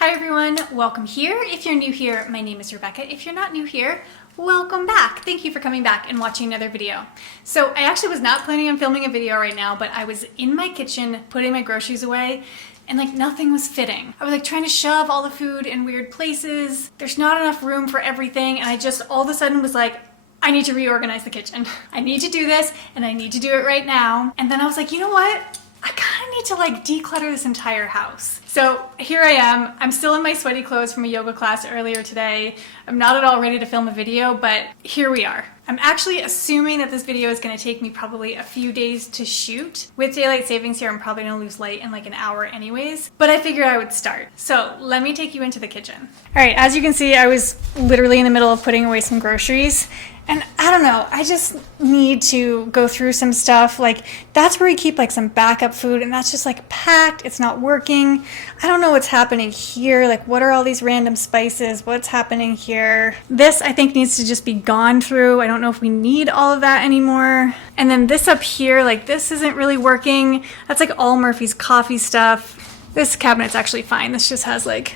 Hi everyone, welcome here. If you're new here, my name is Rebecca. If you're not new here, welcome back. Thank you for coming back and watching another video. So I actually was not planning on filming a video right now, but I was in my kitchen putting my groceries away and like nothing was fitting. I was like trying to shove all the food in weird places. There's not enough room for everything. And I just all of a sudden was like, I need to reorganize the kitchen. I need to do this and I need to do it right now. And then I was like, you know what? I kind of need to like declutter this entire house. So here I am. I'm still in my sweaty clothes from a yoga class earlier today. I'm not at all ready to film a video, but here we are. I'm actually assuming that this video is going to take me probably a few days to shoot. With daylight savings here, I'm probably going to lose light in like an hour anyways, but I figured I would start. So let me take you into the kitchen. All right, as you can see, I was literally in the middle of putting away some groceries. And I don't know, I just need to go through some stuff. Like that's where we keep like some backup food and that's just like packed, it's not working. I don't know what's happening here. Like what are all these random spices? What's happening here? This I think needs to just be gone through. I don't know if we need all of that anymore. And then this up here, like this isn't really working. That's like all Murphy's coffee stuff. This cabinet's actually fine. This just has like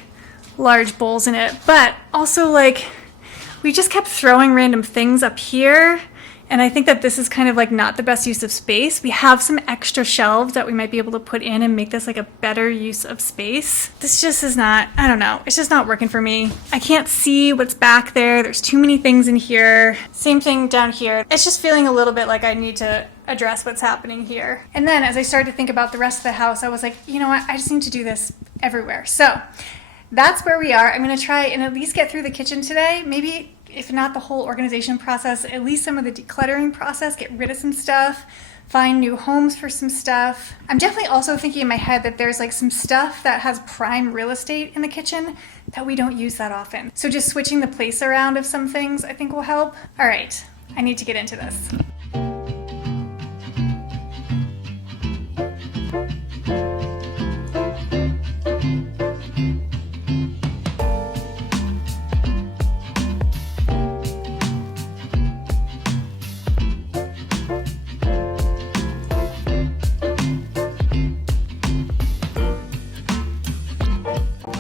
large bowls in it, but also like we just kept throwing random things up here, and I think that this is kind of like not the best use of space. We have some extra shelves that we might be able to put in and make this like a better use of space. This just is not, I don't know, it's just not working for me. I can't see what's back there. There's too many things in here. Same thing down here. It's just feeling a little bit like I need to address what's happening here. And then as I started to think about the rest of the house, I was like, you know what, I just need to do this everywhere. So that's where we are. I'm gonna try and at least get through the kitchen today. Maybe if not the whole organization process, at least some of the decluttering process, get rid of some stuff, find new homes for some stuff. I'm definitely also thinking in my head that there's like some stuff that has prime real estate in the kitchen that we don't use that often. So just switching the place around of some things I think will help. All right, I need to get into this.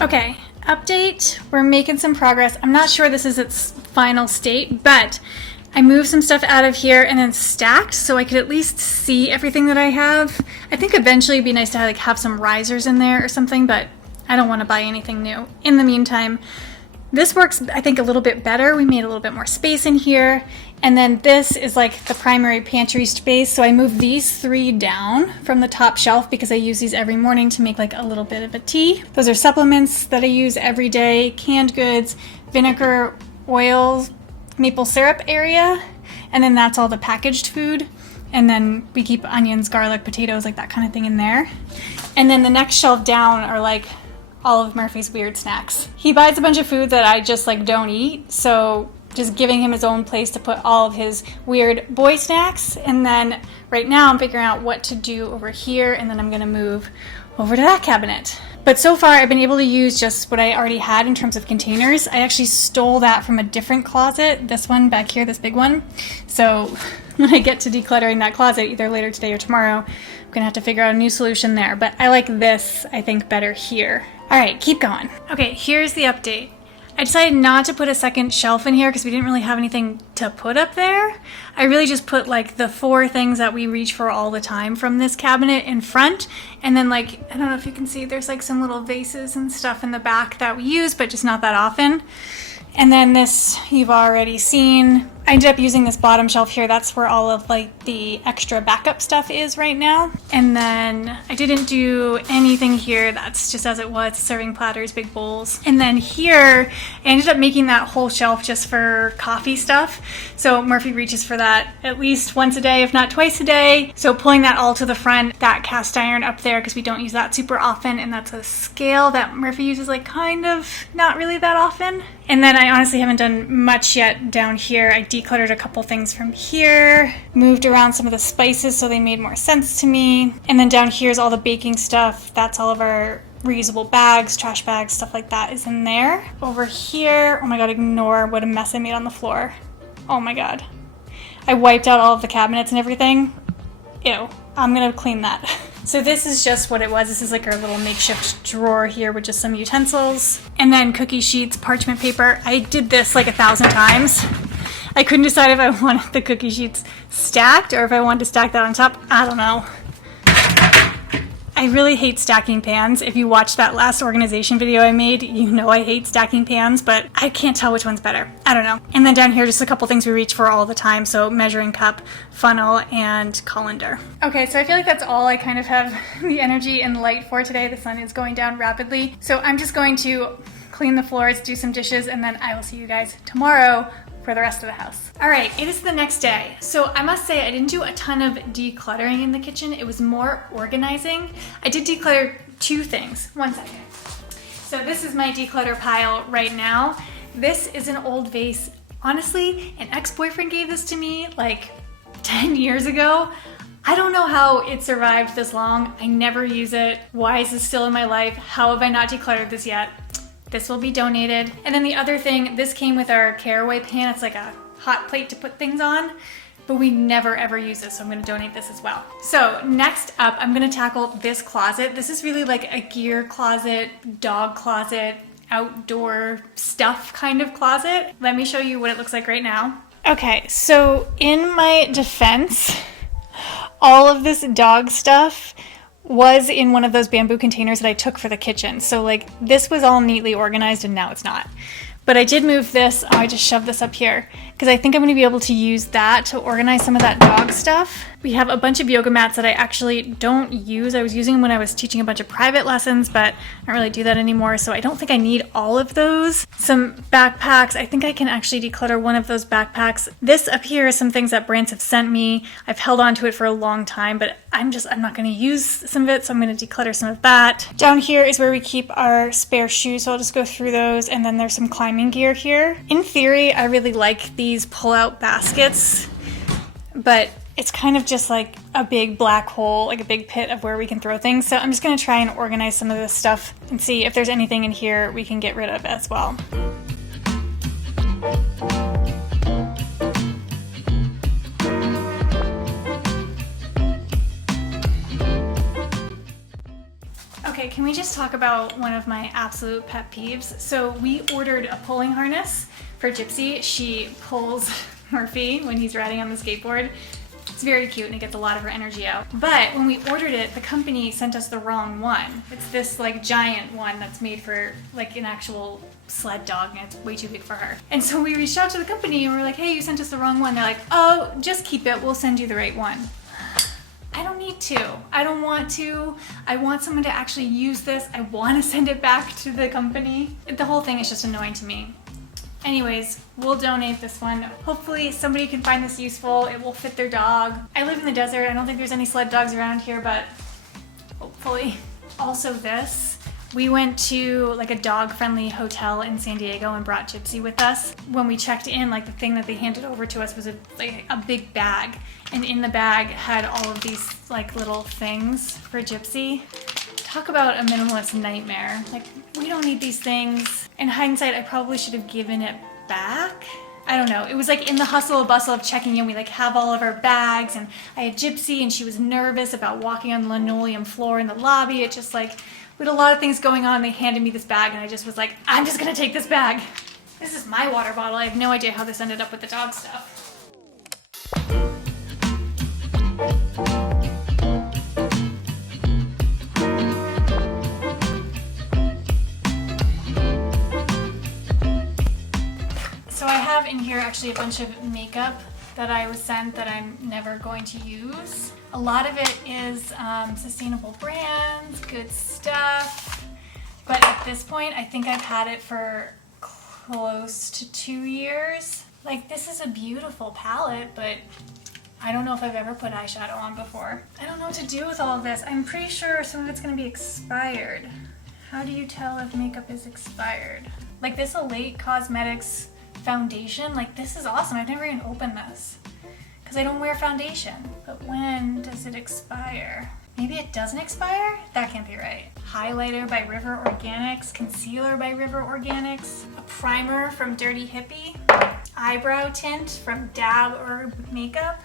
Okay, update, we're making some progress. I'm not sure this is its final state, but I moved some stuff out of here and then stacked so I could at least see everything that I have. I think eventually it'd be nice to have some risers in there or something, but I don't want to buy anything new. In the meantime, this works, I think, a little bit better. We made a little bit more space in here. And then this is like the primary pantry space. So I moved these three down from the top shelf because I use these every morning to make like a little bit of a tea. Those are supplements that I use every day, canned goods, vinegar, oils, maple syrup area. And then that's all the packaged food. And then we keep onions, garlic, potatoes, like that kind of thing in there. And then the next shelf down are like all of Murphy's weird snacks. He buys a bunch of food that I just like don't eat, so just giving him his own place to put all of his weird boy snacks. And then right now I'm figuring out what to do over here, and then I'm gonna move over to that cabinet. But so far I've been able to use just what I already had in terms of containers. I actually stole that from a different closet, this one back here, this big one. So when I get to decluttering that closet, either later today or tomorrow, I'm gonna have to figure out a new solution there. But I like this, I think, better here. All right, keep going. Okay, here's the update. I decided not to put a second shelf in here because we didn't really have anything to put up there. I really just put like the 4 things that we reach for all the time from this cabinet in front. And then like, I don't know if you can see, there's like some little vases and stuff in the back that we use, but just not that often. And then this you've already seen. I ended up using this bottom shelf here. That's where all of like the extra backup stuff is right now. And then I didn't do anything here. That's just as it was, serving platters, big bowls. And then here, I ended up making that whole shelf just for coffee stuff. So Murphy reaches for that at least once a day, if not twice a day. So pulling that all to the front, that cast iron up there because we don't use that super often. And that's a scale that Murphy uses like kind of not really that often. And then I honestly haven't done much yet down here. I decluttered a couple things from here, moved around some of the spices so they made more sense to me. And then down here's all the baking stuff. That's all of our reusable bags, trash bags, stuff like that is in there. Over here, oh my god, ignore what a mess I made on the floor. Oh my god. I wiped out all of the cabinets and everything. Ew. I'm gonna clean that. So this is just what it was. This is like our little makeshift drawer here with just some utensils. And then cookie sheets, parchment paper. I did this like 1,000 times. I couldn't decide if I wanted the cookie sheets stacked or if I wanted to stack that on top. I don't know. I really hate stacking pans. If you watched that last organization video I made, you know I hate stacking pans, but I can't tell which one's better. I don't know. And then down here, just a couple things we reach for all the time. So measuring cup, funnel, and colander. Okay, so I feel like that's all I kind of have the energy and light for today. The sun is going down rapidly. So I'm just going to clean the floors, do some dishes, and then I will see you guys tomorrow for the rest of the house. All right, it is the next day. So I must say I didn't do a ton of decluttering in the kitchen. It was more organizing. I did declutter 2 things. One second. So this is my declutter pile right now. This is an old vase. Honestly, an ex-boyfriend gave this to me like 10 years ago. I don't know how it survived this long. I never use it. Why is this still in my life? How have I not decluttered this yet? This will be donated. And then the other thing, this came with our caraway pan. It's like a hot plate to put things on, but we never ever use this, so I'm gonna donate this as well. So next up, I'm gonna tackle this closet. This is really like a gear closet, dog closet, outdoor stuff kind of closet. Let me show you what it looks like right now. Okay, so in my defense, all of this dog stuff was in one of those bamboo containers that I took for the kitchen. So like this was all neatly organized and now it's not. But I did move this, I just shoved this up here because I think I'm gonna be able to use that to organize some of that dog stuff. We have a bunch of yoga mats that I actually don't use. I was using them when I was teaching a bunch of private lessons, but I don't really do that anymore. So I don't think I need all of those. Some backpacks, I think I can actually declutter one of those backpacks. This up here is some things that brands have sent me. I've held on to it for a long time, but I'm not gonna use some of it, so I'm gonna declutter some of that. Down here is where we keep our spare shoes, so I'll just go through those, and then there's some climbing gear here. In theory, I really like these pull-out baskets, but it's kind of just like a big black hole, like a big pit of where we can throw things. So I'm just gonna try and organize some of this stuff and see if there's anything in here we can get rid of as well. Okay, can we just talk about one of my absolute pet peeves? So we ordered a pulling harness for Gypsy. She pulls Murphy when he's riding on the skateboard. It's very cute and it gets a lot of her energy out. But when we ordered it, the company sent us the wrong one. It's this like giant one that's made for like an actual sled dog and it's way too big for her. And so we reached out to the company and we were like, hey, you sent us the wrong one. They're like, oh, just keep it. We'll send you the right one. I don't need to. I don't want to. I want someone to actually use this. I want to send it back to the company. The whole thing is just annoying to me. Anyways, we'll donate this one. Hopefully somebody can find this useful. It will fit their dog. I live in the desert. I don't think there's any sled dogs around here, but hopefully. Also this, we went to like a dog-friendly hotel in San Diego and brought Gypsy with us. When we checked in, like the thing that they handed over to us was a big bag. And in the bag had all of these like little things for Gypsy. Talk about a minimalist nightmare. Like, we don't need these things. In hindsight, I probably should have given it back. I don't know. It was like in the hustle and bustle of checking in, we like have all of our bags and I had Gypsy and she was nervous about walking on the linoleum floor in the lobby. It just like, we had a lot of things going on. They handed me this bag and I just was like, I'm just gonna take this bag. This is my water bottle. I have no idea how this ended up with the dog stuff. So I have in here actually a bunch of makeup that I was sent that I'm never going to use. A lot of it is sustainable brands, good stuff. But at this point, I think I've had it for close to 2 years. Like, this is a beautiful palette, but I don't know if I've ever put eyeshadow on before. I don't know what to do with all of this. I'm pretty sure some of it's gonna be expired. How do you tell if makeup is expired? Like this Elate Cosmetics foundation, like this is awesome. I've never even opened this because I don't wear foundation. But when does it expire? Maybe it doesn't expire? That can't be right. Highlighter by River Organics, concealer by River Organics, a primer from Dirty Hippie, eyebrow tint from Dab Herb Makeup.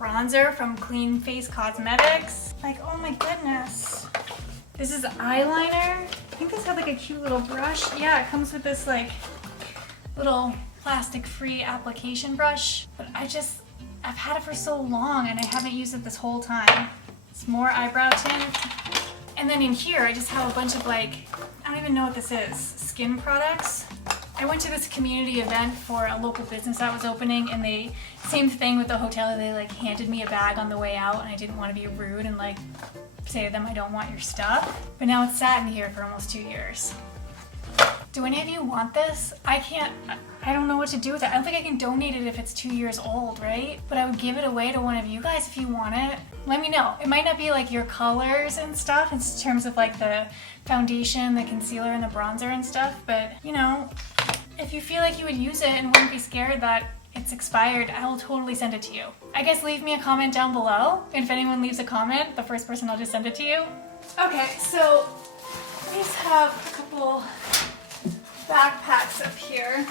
bronzer from Clean Face Cosmetics. Like, oh my goodness. This is eyeliner. I think this had like a cute little brush. Yeah, it comes with this like little plastic-free application brush. But I've had it for so long and I haven't used it this whole time. It's more eyebrow tint. And then in here, I just have a bunch of like, I don't even know what this is, skin products. I went to this community event for a local business that was opening, and same thing with the hotel, they like handed me a bag on the way out, and I didn't want to be rude and like say to them, I don't want your stuff. But now it's sat in here for almost 2 years. Do any of you want this? I don't know what to do with it. I don't think I can donate it if it's 2 years old, right? But I would give it away to one of you guys if you want it. Let me know. It might not be like your colors and stuff in terms of like the foundation, the concealer, and the bronzer and stuff, but you know, if you feel like you would use it and wouldn't be scared that it's expired, I will totally send it to you. I guess leave me a comment down below. If anyone leaves a comment, the first person I'll just send it to you. Okay, so I just have a couple backpacks up here.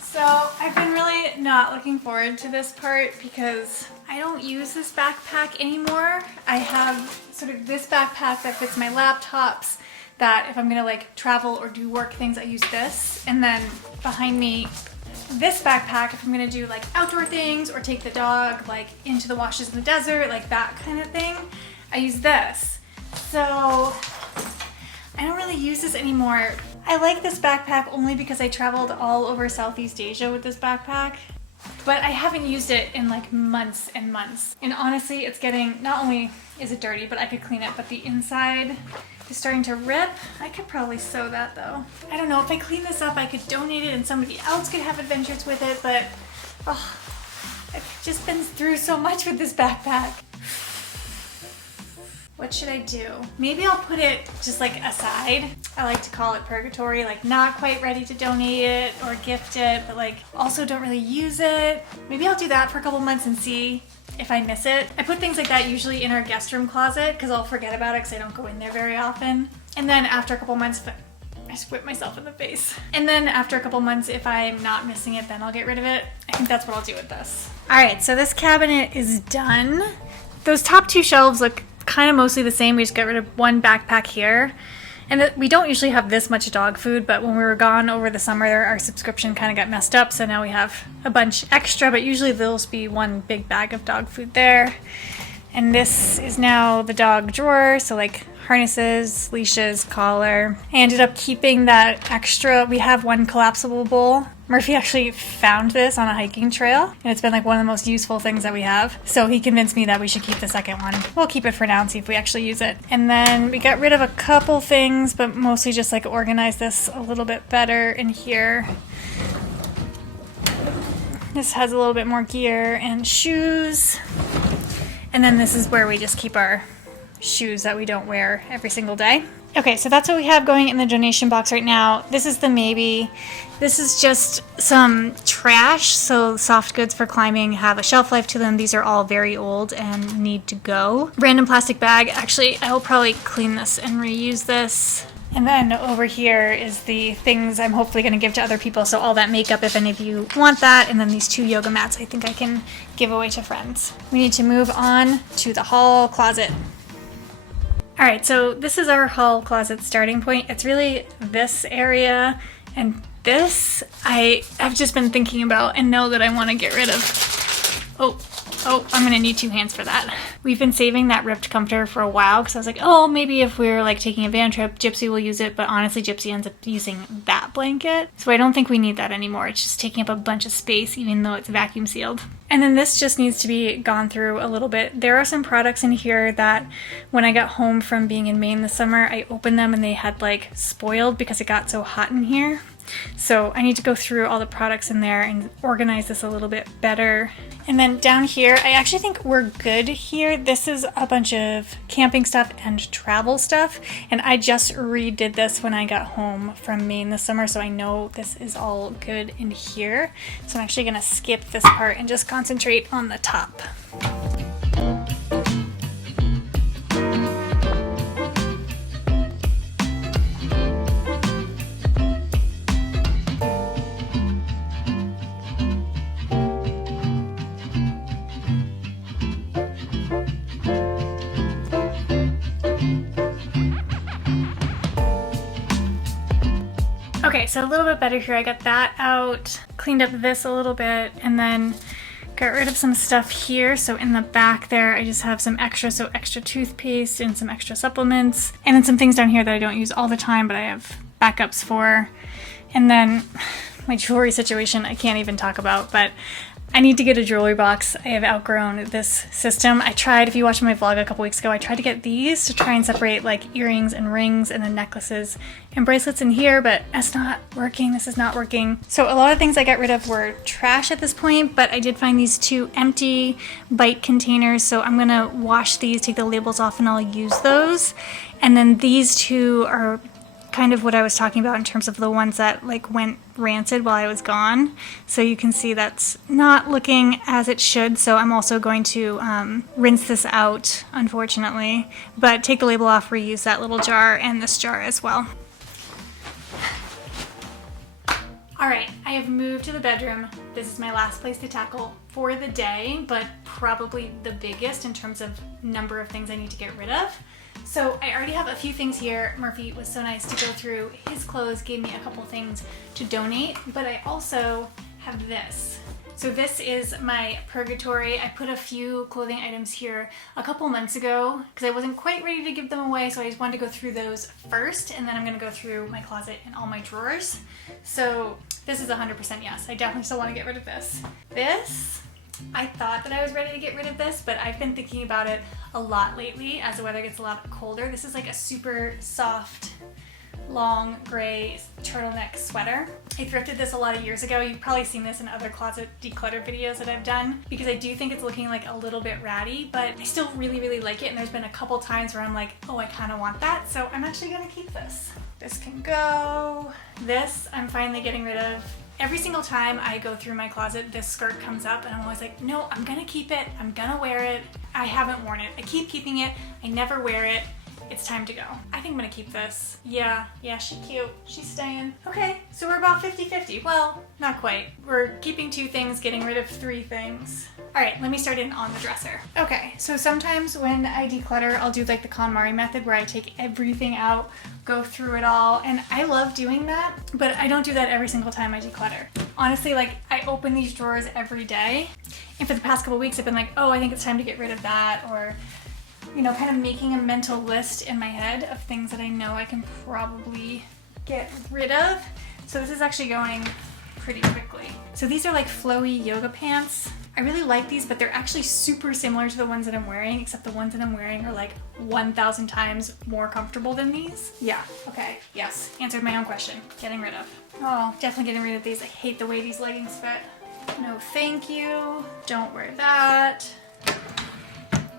So I've been really not looking forward to this part because I don't use this backpack anymore. I have sort of this backpack that fits my laptops, that if I'm gonna like travel or do work things, I use this. And then behind me, this backpack, if I'm gonna do like outdoor things or take the dog like into the washes in the desert, like that kind of thing, I use this. So I don't really use this anymore. I like this backpack only because I traveled all over Southeast Asia with this backpack, but I haven't used it in like months and months. And honestly, it's getting, not only is it dirty, but I could clean it, but the inside is starting to rip. I could probably sew that though. I don't know, if I clean this up, I could donate it and somebody else could have adventures with it, but oh, I've just been through so much with this backpack. What should I do? Maybe I'll put it just like aside. I like to call it purgatory, like not quite ready to donate it or gift it, but like also don't really use it. Maybe I'll do that for a couple months and see if I miss it. I put things like that usually in our guest room closet because I'll forget about it because I don't go in there very often. And then after a couple months, I just whip myself in the face. And then after a couple months, if I'm not missing it, then I'll get rid of it. I think that's what I'll do with this. All right, so this cabinet is done. Those top two shelves look kind of mostly the same. We just got rid of one backpack here. And we don't usually have this much dog food, but when we were gone over the summer, our subscription kind of got messed up, so now we have a bunch extra, but usually there'll be one big bag of dog food there. And this is now the dog drawer, so like harnesses, leashes, collar. I ended up keeping that extra. We have one collapsible bowl. Murphy actually found this on a hiking trail, and it's been like one of the most useful things that we have. So he convinced me that we should keep the second one. We'll keep it for now and see if we actually use it. And then we got rid of a couple things, but mostly just like organize this a little bit better in here. This has a little bit more gear and shoes. And then this is where we just keep our shoes that we don't wear every single day. Okay, so that's what we have going in the donation box right now. This is the maybe. This is just some trash, so soft goods for climbing have a shelf life to them. These are all very old and need to go. Random plastic bag. Actually, I will probably clean this and reuse this. And then over here is the things I'm hopefully going to give to other people. So all that makeup, if any of you want that. And then these 2 yoga mats I think I can give away to friends. We need to move on to the hall closet. All right, so this is our hall closet starting point. It's really this area and this I've just been thinking about and know that I want to get rid of. Oh, I'm gonna need 2 hands for that. We've been saving that ripped comforter for a while because I was like, oh, maybe if we're like taking a van trip, Gypsy will use it, but honestly, Gypsy ends up using that blanket. So I don't think we need that anymore. It's just taking up a bunch of space, even though it's vacuum sealed. And then this just needs to be gone through a little bit. There are some products in here that when I got home from being in Maine this summer, I opened them and they had like spoiled because it got so hot in here. So I need to go through all the products in there and organize this a little bit better. And then down here, I actually think we're good here. This is a bunch of camping stuff and travel stuff. And I just redid this when I got home from Maine this summer, so I know this is all good in here. So I'm actually gonna skip this part and just concentrate on the top. Okay, so a little bit better here. I got that out, cleaned up this a little bit, and then got rid of some stuff here. So in the back there, I just have some extra, so extra toothpaste and some extra supplements. And then some things down here that I don't use all the time, but I have backups for. And then my jewelry situation, I can't even talk about, but I need to get a jewelry box. I have outgrown this system. I tried, if you watched my vlog a couple weeks ago, I tried to get these to try and separate like earrings and rings and then necklaces and bracelets in here, but that's not working. This is not working. So a lot of things I got rid of were trash at this point, but I did find these 2 empty bite containers. So I'm gonna wash these, take the labels off, and I'll use those. And then these 2 are kind of what I was talking about in terms of the ones that like went rancid while I was gone. So you can see that's not looking as it should. So I'm also going to rinse this out, unfortunately, but take the label off, reuse that little jar and this jar as well. All right, I have moved to the bedroom. This is my last place to tackle for the day, but probably the biggest in terms of number of things I need to get rid of. So I already have a few things here. Murphy was so nice to go through his clothes, gave me a couple things to donate, but I also have this. So this is my purgatory. I put a few clothing items here a couple months ago because I wasn't quite ready to give them away, so I just wanted to go through those first, and then I'm gonna go through my closet and all my drawers. So this is 100% yes. I definitely still want to get rid of this. This, I thought that I was ready to get rid of this, but I've been thinking about it a lot lately as the weather gets a lot colder. This is like a super soft, long gray turtleneck sweater. I thrifted this a lot of years ago. You've probably seen this in other closet declutter videos that I've done because I do think it's looking like a little bit ratty, but I still really, really like it. And there's been a couple times where I'm like, oh, I kind of want that. So I'm actually gonna keep this. This can go. This I'm finally getting rid of. Every single time I go through my closet, this skirt comes up and I'm always like, no, I'm gonna keep it. I'm gonna wear it. I haven't worn it. I keep keeping it. I never wear it. It's time to go. I think I'm gonna keep this. Yeah, she's cute. She's staying. Okay, so we're about 50-50. Well, not quite. We're keeping 2 things, getting rid of 3 things. All right, let me start in on the dresser. Okay, so sometimes when I declutter, I'll do like the KonMari method where I take everything out, go through it all, and I love doing that, but I don't do that every single time I declutter. Honestly, like I open these drawers every day, and for the past couple weeks I've been like, oh, I think it's time to get rid of that, or you know, kind of making a mental list in my head of things that I know I can probably get rid of. So this is actually going pretty quickly. So these are like flowy yoga pants. I really like these, but they're actually super similar to the ones that I'm wearing, except the ones that I'm wearing are like 1,000 times more comfortable than these. Yeah, okay, yes, answered my own question. Getting rid of. Oh, definitely getting rid of these. I hate the way these leggings fit. No thank you, don't wear that.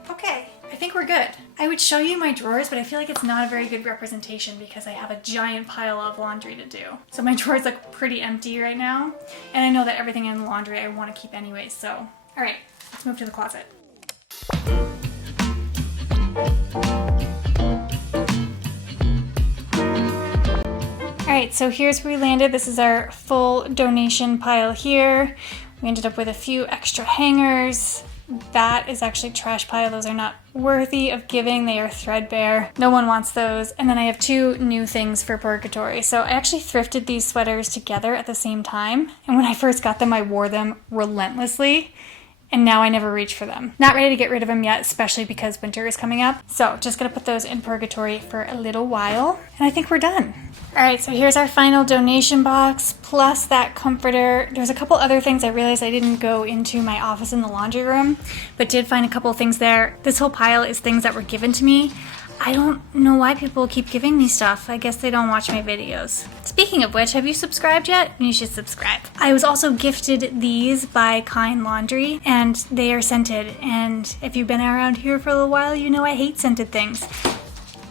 Okay, I think we're good. I would show you my drawers, but I feel like it's not a very good representation because I have a giant pile of laundry to do. So my drawers look pretty empty right now. And I know that everything in the laundry I want to keep anyways, so. All right, let's move to the closet. All right, so here's where we landed. This is our full donation pile here. We ended up with a few extra hangers. That is actually trash pile. Those are not worthy of giving. They are threadbare. No one wants those. And then I have 2 new things for purgatory. So I actually thrifted these sweaters together at the same time. And when I first got them, I wore them relentlessly. And now I never reach for them. Not ready to get rid of them yet, especially because winter is coming up. So just gonna put those in purgatory for a little while. And I think we're done. All right, so here's our final donation box, plus that comforter. There's a couple other things I realized I didn't go into my office in the laundry room, but did find a couple things there. This whole pile is things that were given to me. I don't know why people keep giving me stuff. I guess they don't watch my videos. Speaking of which, have you subscribed yet? You should subscribe. I was also gifted these by Kind Laundry, and they are scented. And if you've been around here for a little while, you know I hate scented things.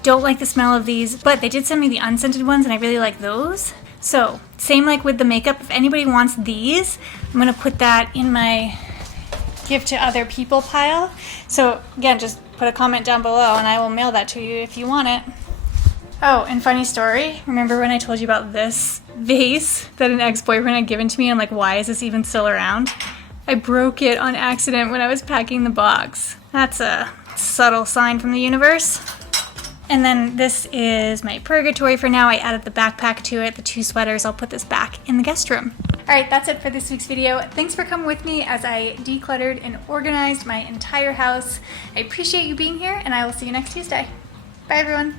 Don't like the smell of these, but they did send me the unscented ones, and I really like those. So, same like with the makeup. If anybody wants these, I'm gonna put that in my give to other people pile. So again, just put a comment down below and I will mail that to you if you want it. Oh, and funny story, remember when I told you about this vase that an ex-boyfriend had given to me? I'm like, why is this even still around? I broke it on accident when I was packing the box. That's a subtle sign from the universe. And then this is my purgatory for now. I added the backpack to it, the 2 sweaters. I'll put this back in the guest room. All right, that's it for this week's video. Thanks for coming with me as I decluttered and organized my entire house. I appreciate you being here, and I will see you next Tuesday. Bye, everyone.